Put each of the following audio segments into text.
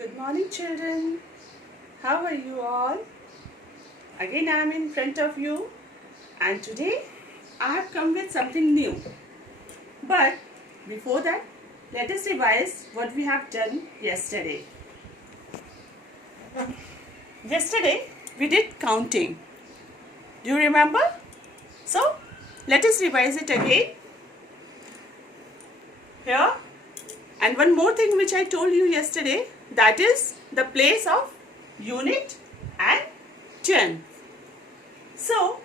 Good morning, children. How are you all? Again, I am in front of you, and today I have come with something new. But before that, let us revise what we have done yesterday. Yesterday, we did counting. Do you remember? So, let us revise it again. Here. And one more thing which I told you yesterday, that is the place of unit and tenth. So,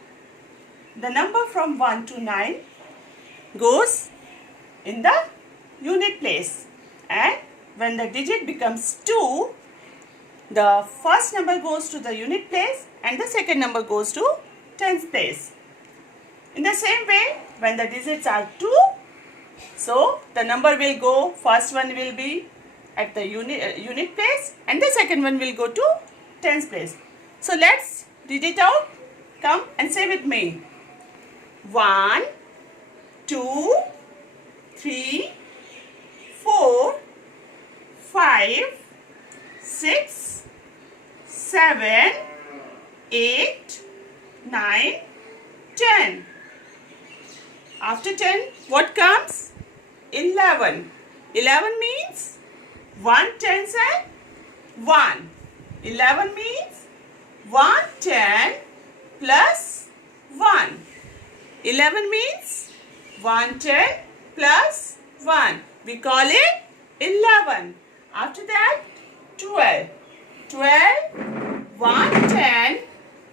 the number from 1 to 9 goes in the unit place, and when the digit becomes 2, the first number goes to the unit place and the second number goes to tenth place. In the same way, when the digits are 2, so the number will go, first one will be at the unit place and the second one will go to tens place. So let's read it out. Come and say with me. 1, 2, 3, 4, 5, 6, 7, 8, 9, 10. After 10, what comes? 11. 11 means 1 tens and 1. 11 means 1 10 plus 1. 11 means 1 10 plus 1. We call it 11. After that, 12. 12, 1 10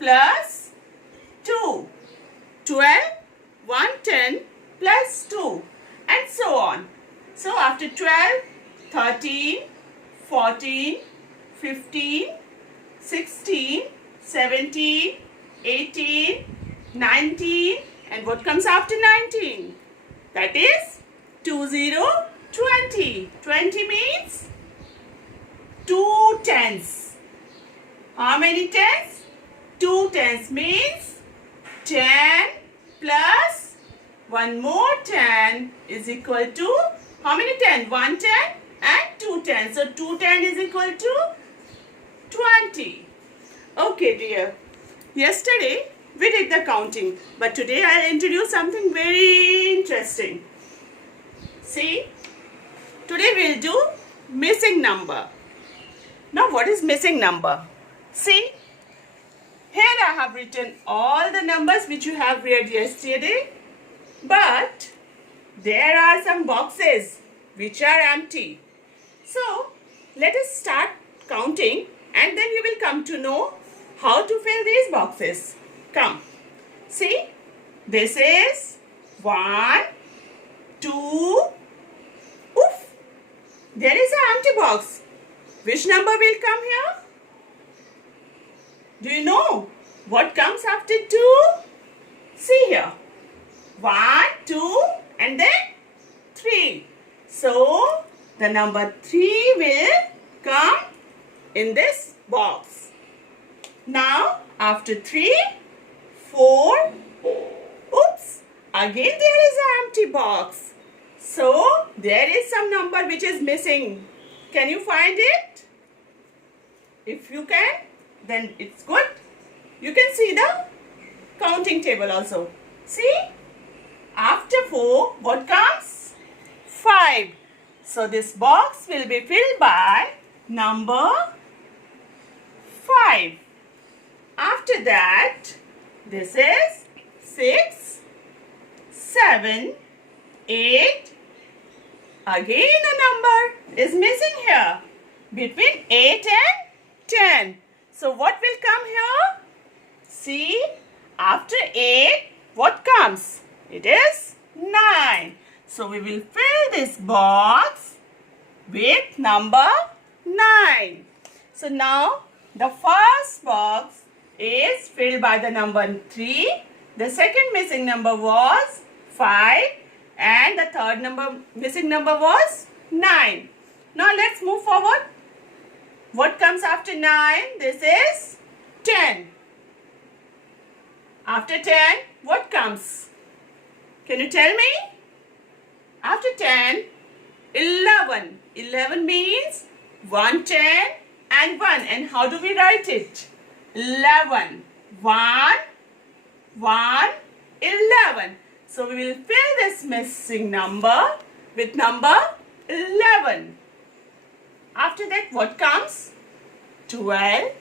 plus 2. 12, 1 10 plus 2, and so on. So after 12, 13, 14, 15, 16, 17, 18, 19, and what comes after 19? That is 20, 20. 20 means 2 tens. How many tens? 2 tens means 10 plus 1 more 10 is equal to, how many 10? 1 10 and 2 10. So 2 10 is equal to 20. Okay dear. Yesterday we did the counting, but today I'll introduce something very interesting. See, today we'll do missing number. Now what is missing number? See, here I have written all the numbers which you have read yesterday, but there are some boxes which are empty. So let us start counting, and then you will come to know how to fill these boxes. Come. See, this is 1, 2, oof, there is an empty box. Which number will come here? Do you know what comes after 2? See here. 1, 2, and then 3. So, the number 3 will come in this box. Now, after 3, 4, oops, again there is an empty box. So, there is some number which is missing. Can you find it? If you can, then it's good. You can see the counting table also. See? After 4, what comes? 5. So this box will be filled by number 5. After that, this is 6, 7, 8. Again a number is missing here between 8 and 10. So what will come here? See, after 8, what comes? It is 9. So we will fill this box with number 9. So now the first box is filled by the number 3. The second missing number was 5. And the third missing number was 9. Now let's move forward. What comes after 9? This is 10. After 10, what comes? Can you tell me? After 10, 11. 11 means 1, 10 and 1. And how do we write it? 11. 1, 1, 11. So we will fill this missing number with number 11. After that, what comes? 12,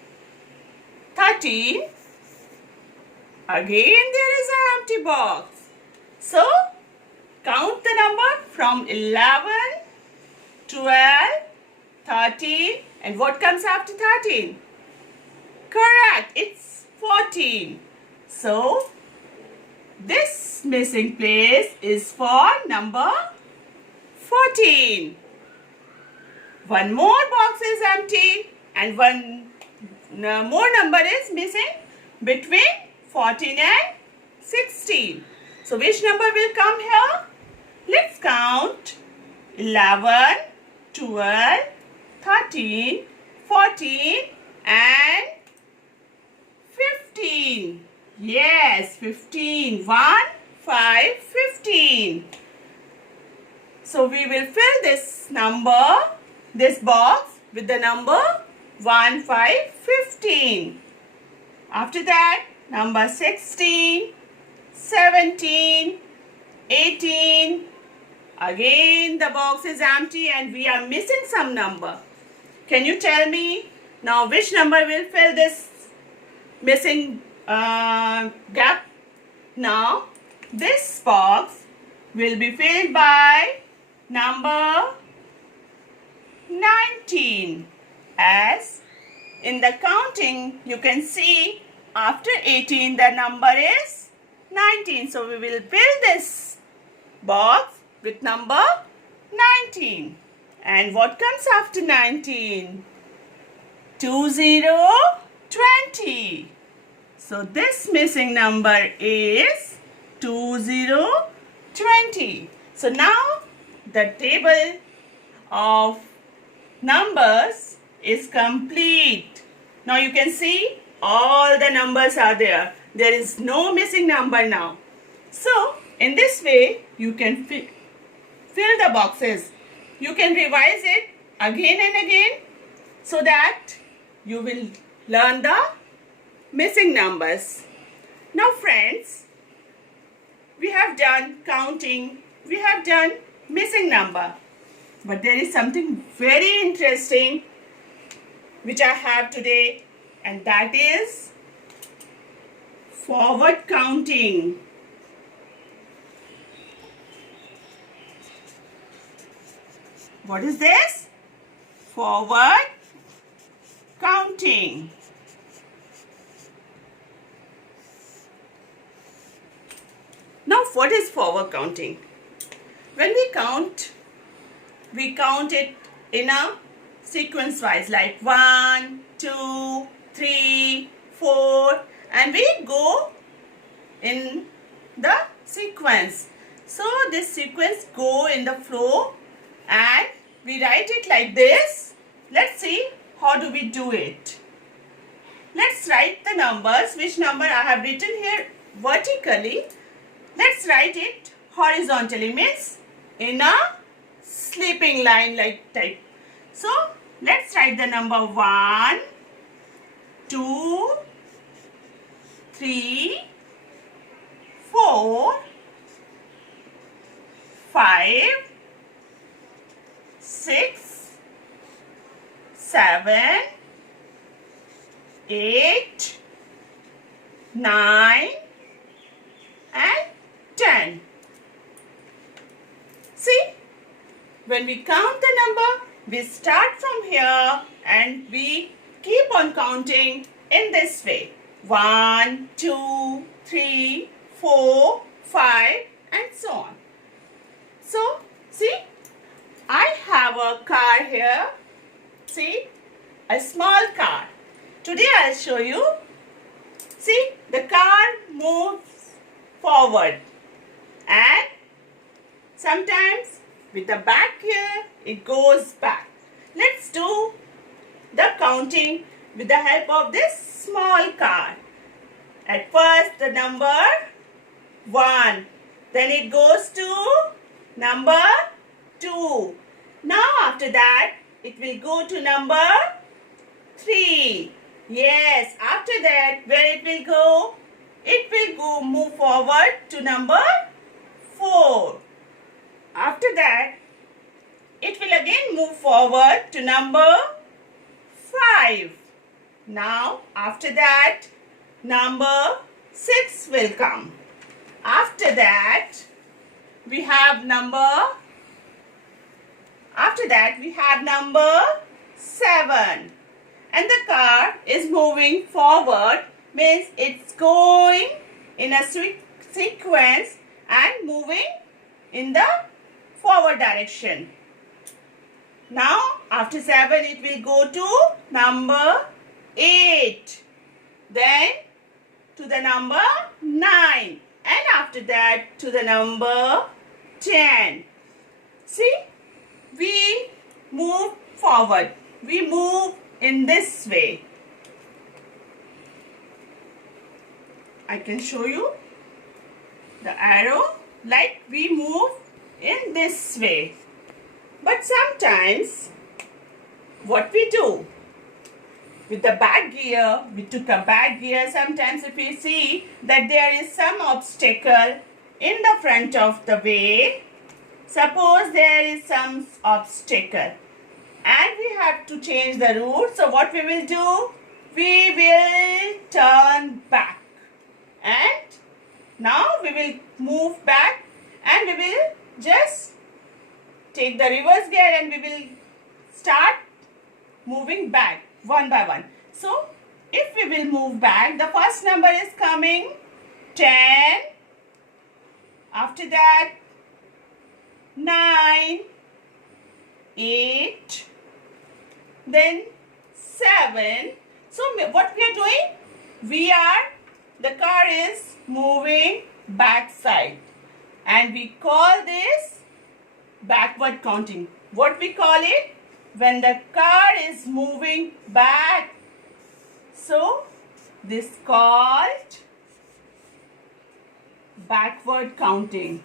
13. Again there is an empty box. So count the number from 11, 12, 13, and what comes after 13? Correct, it's 14. So this missing place is for number 14. One more box is empty and one more number is missing between 14 and 16. So which number will come here? Let's count. 11, 12, 13, 14 and 15. Yes, 15. 1, 5, 15. So we will fill this box with the number 1, 5, 15. After that, number 16, 17, 18. Again the box is empty and we are missing some number. Can you tell me now which number will fill this missing gap? Now this box will be filled by number 19. As in the counting you can see after 18 the number is 19. So we will fill this box with number 19. And what comes after 19? 20, 20. So this missing number is 20, 20. So now the table of numbers is complete. Now you can see all the numbers are there. There is no missing number now. So in this way you can fill the boxes. You can revise it again and again so that you will learn the missing numbers. Now friends, we have done counting, we have done missing number. But there is something very interesting which I have today, and that is forward counting. What is this? Forward counting. Now what is forward counting? When we count it in a sequence wise, like 1, 2, 3, 4, and we go in the sequence. So this sequence go in the flow and we write it like this. Let's see how do we do it. Let's write the numbers. Which number I have written here vertically. Let's write it horizontally, means in a sleeping line like type. So let's write the number 1, 2, 3, 4, 5, 6, 7, 8, 9 and 10. See, when we count the number, we start from here and we keep on counting in this way. 1, 2, 3, 4, 5 and so on. So, see, I have a car here. See, a small car. Today I'll show you. See, the car moves forward and sometimes with the back gear it goes back. Let's do the counting with the help of this small car. At first the number 1, then it goes to number 2. Now after that it will go to number 3. Yes, after that, where it will go? It will go move forward to number 4. After that, it will again move forward to number 5. Now, after that, number 6 will come. After that, we have number 7. And the car is moving forward, means it's going in a sequence and moving in the forward direction. Now, after 7, it will go to number 8. Then to the number 9. And after that to the number 10. See, we move forward. We move in this way. I can show you the arrow, like we move in this way. But sometimes what we do with the back gear, we took a back gear. Sometimes if we see that there is some obstacle in the front of the way, suppose there is some obstacle and we have to change the route. So what we will do? We will turn back. And now we will move back and we will just take the reverse gear and we will start moving back one by one. So if we will move back, the first number is coming 10. After that 9, 8, then 7. So what we are doing? The car is moving backside and we call this backward counting. What we call it? When the car is moving back. So this called backward counting.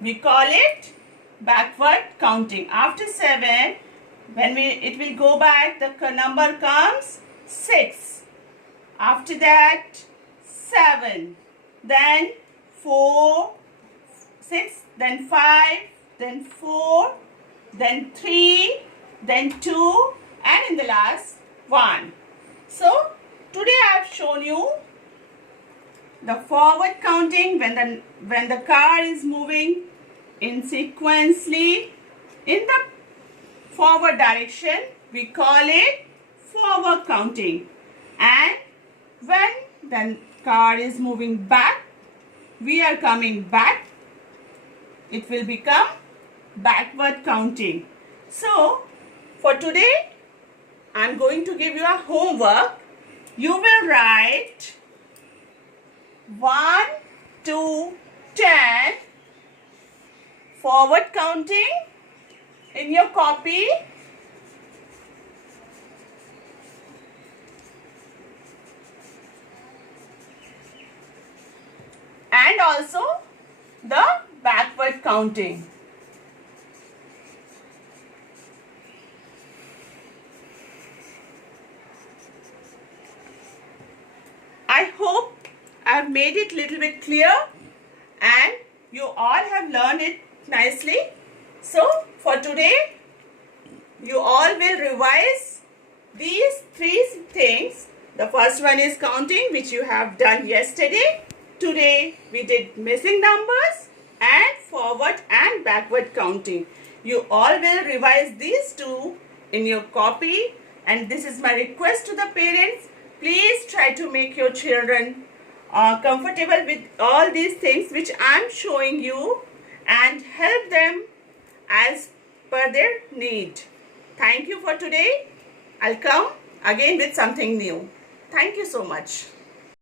We call it backward counting. After 7, when it will go back, the number comes 6. After that 7, then 4, 6, then 5, then 4, then 3, then 2, and in the last 1. So today I have shown you the forward counting when the car is moving in sequentially in the forward direction. We call it forward counting. And when the car is moving back, we are coming back, it will become backward counting. So for today I am going to give you a homework. You will write 1 to 10 forward counting in your copy. And also the backward counting. I hope I have made it little bit clear and you all have learned it nicely. So for today you all will revise these 3 things. The first one is counting, which you have done yesterday. Today we did missing numbers and forward and backward counting. You all will revise these 2 in your copy, and this is my request to the parents. Please try to make your children comfortable with all these things which I am showing you and help them as per their need. Thank you for today. I'll come again with something new. Thank you so much.